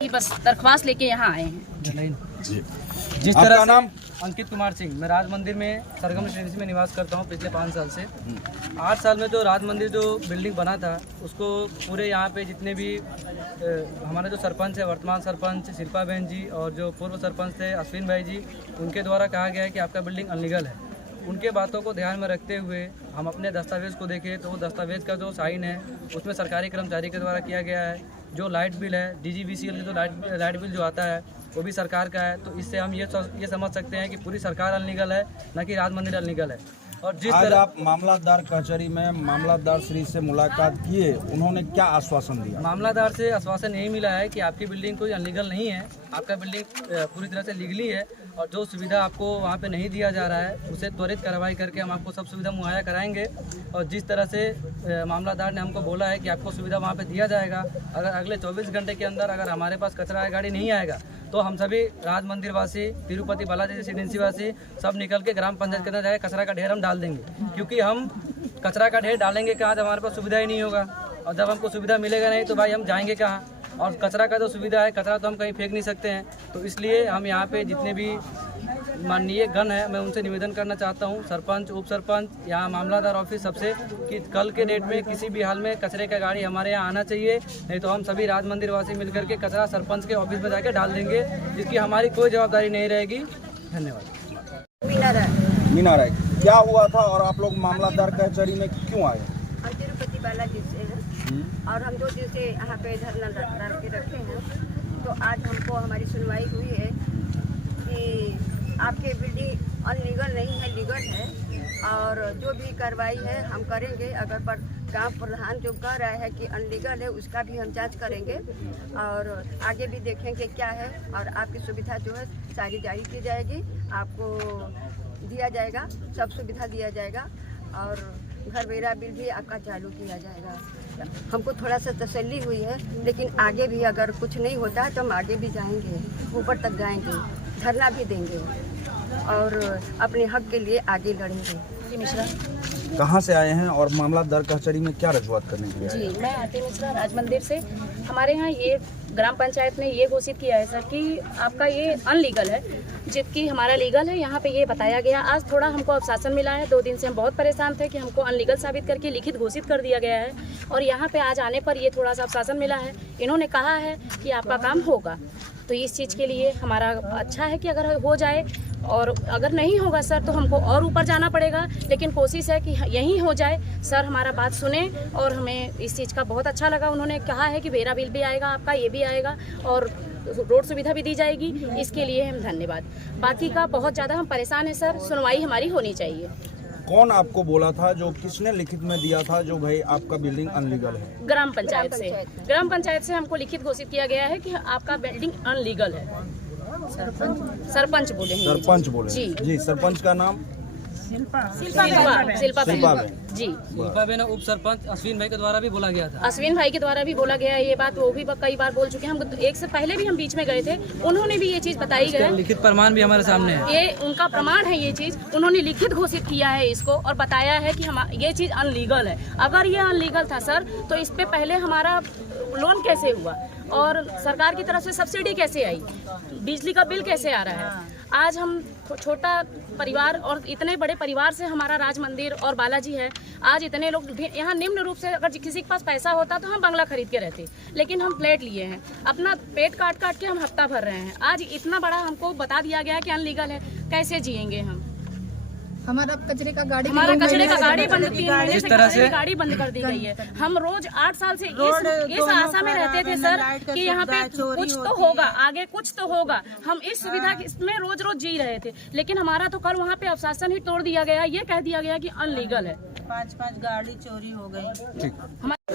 बस दरख्वास्त लेके यहाँ आए हैं। जिस तरह नाम अंकित कुमार सिंह, मैं राज मंदिर में सरगम रेसिडेंसी में निवास करता हूँ पिछले 5 साल से। 8 साल में जो राज मंदिर जो बिल्डिंग बना था उसको पूरे यहाँ पे जितने भी हमारे जो सरपंच है, वर्तमान सरपंच शिल्पा बहन जी और जो पूर्व सरपंच थे अश्विन भाई जी, उनके द्वारा कहा गया है कि आपका बिल्डिंग अनलीगल है। उनके बातों को ध्यान में रखते हुए हम अपने दस्तावेज़ को देखें तो वो दस्तावेज़ का जो साइन है उसमें सरकारी कर्मचारी के द्वारा किया गया है। जो लाइट बिल है DGVCL जो लाइट बिल जो आता है वो भी सरकार का है। तो इससे हम ये समझ सकते हैं कि पूरी सरकार अनलीगल है, न कि राज मंदिर अनलीगल है। और जिस तरह आप मामलादार कचहरी में मामलादार श्री से मुलाकात किए, उन्होंने क्या आश्वासन दिया? मामलादार से आश्वासन यही मिला है कि आपकी बिल्डिंग कोई अनलीगल नहीं है, आपका बिल्डिंग पूरी तरह से लीगली है और जो सुविधा आपको वहाँ पे नहीं दिया जा रहा है उसे त्वरित कार्रवाई करके हम आपको सब सुविधा मुहैया कराएंगे। और जिस तरह से मामलादार ने हमको बोला है कि आपको सुविधा वहाँ पे दिया जाएगा, अगर अगले 24 घंटे के अंदर अगर हमारे पास कचरा गाड़ी नहीं आएगा तो हम सभी राज मंदिर वासी, तिरुपति बालाजी रेसिडेंसी वासी सब निकल के ग्राम पंचायत के अंदर जाके कचरा का ढेर हम डाल देंगे। क्योंकि हम कचरा का ढेर डालेंगे कहाँ जब हमारे पास सुविधा ही नहीं होगा, और जब हमको सुविधा मिलेगा नहीं तो भाई हम जाएंगे कहाँ। और कचरा का जो सुविधा है, कचरा तो हम कहीं फेंक नहीं सकते हैं। तो इसलिए हम यहाँ पे जितने भी माननीय गण है मैं उनसे निवेदन करना चाहता हूँ, सरपंच, उप सरपंच, यहाँ मामलादार ऑफिस सबसे, कि कल के डेट में किसी भी हाल में कचरे का गाड़ी हमारे यहाँ आना चाहिए, नहीं तो हम सभी राज मंदिर वासी मिलकर के कचरा सरपंच के ऑफिस में जाके डाल देंगे, जिसकी हमारी कोई जवाबदारी नहीं रहेगी। धन्यवाद। मीना राय, क्या हुआ था और आप लोग मामलादार कचहरी में क्यों आए? हम तिरुपति बालाजी से हैं और हम 2 दिन से यहाँ पे धरना डाल के रखे हैं। तो आज हमको हमारी सुनवाई हुई है कि आपके बिल्डिंग अनलीगल नहीं है, लीगल है, और जो भी कार्रवाई है हम करेंगे। अगर पर गांव प्रधान जो कह रहा है कि अनलीगल है उसका भी हम जांच करेंगे और आगे भी देखेंगे क्या है। और आपकी सुविधा जो है सारी जारी की जाएगी, आपको दिया जाएगा, सब सुविधा दिया जाएगा और घर मेरा बिल भी आपका चालू किया जाएगा। हमको थोड़ा सा तसल्ली हुई है, लेकिन आगे भी अगर कुछ नहीं होता है तो हम आगे भी जाएंगे, ऊपर तक जाएंगे, धरना भी देंगे और अपने हक के लिए आगे लड़ेंगे। मिश्रा कहाँ से आए हैं और मामलादार कचहरी में क्या रजूआत करने के लिए? जी, मैं आरती मिश्रा राज मंदिर से। हमारे यहाँ ये ग्राम पंचायत ने ये घोषित किया है सर कि आपका ये अनलीगल है, जबकि हमारा लीगल है। यहाँ पे ये बताया गया, आज थोड़ा हमको अवशासन मिला है। 2 दिन से हम बहुत परेशान थे कि हमको अनलीगल साबित करके लिखित घोषित कर दिया गया है और यहाँ पे आज आने पर ये थोड़ा सा अवशासन मिला है। इन्होंने कहा है कि आपका काम होगा, तो इस चीज़ के लिए हमारा अच्छा है कि अगर हो जाए, और अगर नहीं होगा सर तो हमको और ऊपर जाना पड़ेगा। लेकिन कोशिश है कि यहीं हो जाए। सर हमारा बात सुने और हमें इस चीज़ का बहुत अच्छा लगा। उन्होंने कहा है कि मेरा बिल भी आएगा, आपका ये भी आएगा और रोड सुविधा भी दी जाएगी। इसके लिए हम धन्यवाद। बाकी का बहुत ज़्यादा हम परेशान हैं सर, सुनवाई हमारी होनी चाहिए। कौन आपको बोला था, जो किसने लिखित में दिया था जो भाई आपका बिल्डिंग अनलीगल है? ग्राम पंचायत से। ग्राम पंचायत से हमको लिखित घोषित किया गया है कि आपका बिल्डिंग अनलीगल है। सरपंच बोले हैं। सरपंच बोले जी। सरपंच का नाम? शिल्पा बहन जी। शिल्पा बहन उप सरपंच अश्विन भाई के द्वारा भी बोला गया था। अश्विन भाई के द्वारा भी बोला गया है ये बात, वो भी कई बार बोल चुके हैं। हम एक से पहले भी हम बीच में गए थे, उन्होंने भी ये चीज़ बताई गई। लिखित प्रमाण भी हमारे सामने है, ये उनका प्रमाण है। ये चीज़ उन्होंने लिखित घोषित किया है इसको और बताया है कि हम ये चीज़ अनलीगल है। अगर ये अनलीगल था सर तो इस पे पहले हमारा लोन कैसे हुआ और सरकार की तरफ से सब्सिडी कैसे आई, बिजली का बिल कैसे आ रहा है। आज हम छोटा परिवार और इतने बड़े परिवार से हमारा राज मंदिर और बालाजी है। आज इतने लोग यहाँ निम्न रूप से, अगर किसी के पास पैसा होता तो हम बंगला खरीद के रहते, लेकिन हम फ्लैट लिए हैं। अपना पेट काट काट के हम हफ्ता भर रहे हैं। आज इतना बड़ा हमको बता दिया गया है कि अनलीगल है, कैसे जिएंगे हम? हमारा कचरे का गाड़ी बंद, 3 महीने से कचरे की गाड़ी बंद कर दी गई है। हम रोज 8 साल से इस आशा में रहते थे सर कि यहाँ पे कुछ तो होगा, आगे कुछ तो होगा। हम इस सुविधा में रोज रोज जी रहे थे, लेकिन हमारा तो कल वहाँ पे अवशासन ही तोड़ दिया गया। ये कह दिया गया कि अनलीगल है। 5 गाड़ी चोरी हो गई।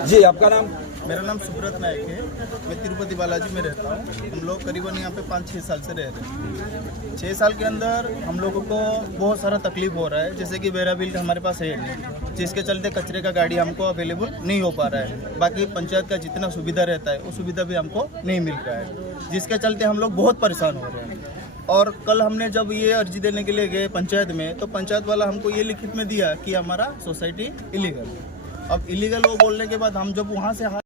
जी, आपका नाम? मेरा नाम सुब्रत नायक है। मैं तिरुपति बालाजी में रहता हूँ। हम लोग करीबन यहाँ पे 5-6 साल से रह रहे हैं। 6 साल के अंदर हम लोगों को बहुत सारा तकलीफ हो रहा है, जैसे कि मेरा बिल हमारे पास है नहीं, जिसके चलते कचरे का गाड़ी हमको अवेलेबल नहीं हो पा रहा है। बाकी पंचायत का जितना सुविधा रहता है वो सुविधा भी हमको नहीं मिल रहा है, जिसके चलते हम लोग बहुत परेशान हो रहे हैं। और कल हमने जब ये अर्जी देने के लिए गए पंचायत में, तो पंचायत वाला हमको ये लिखित में दिया कि हमारा सोसाइटी इलीगल है। अब इलीगल वो बोलने के बाद हम जब वहाँ से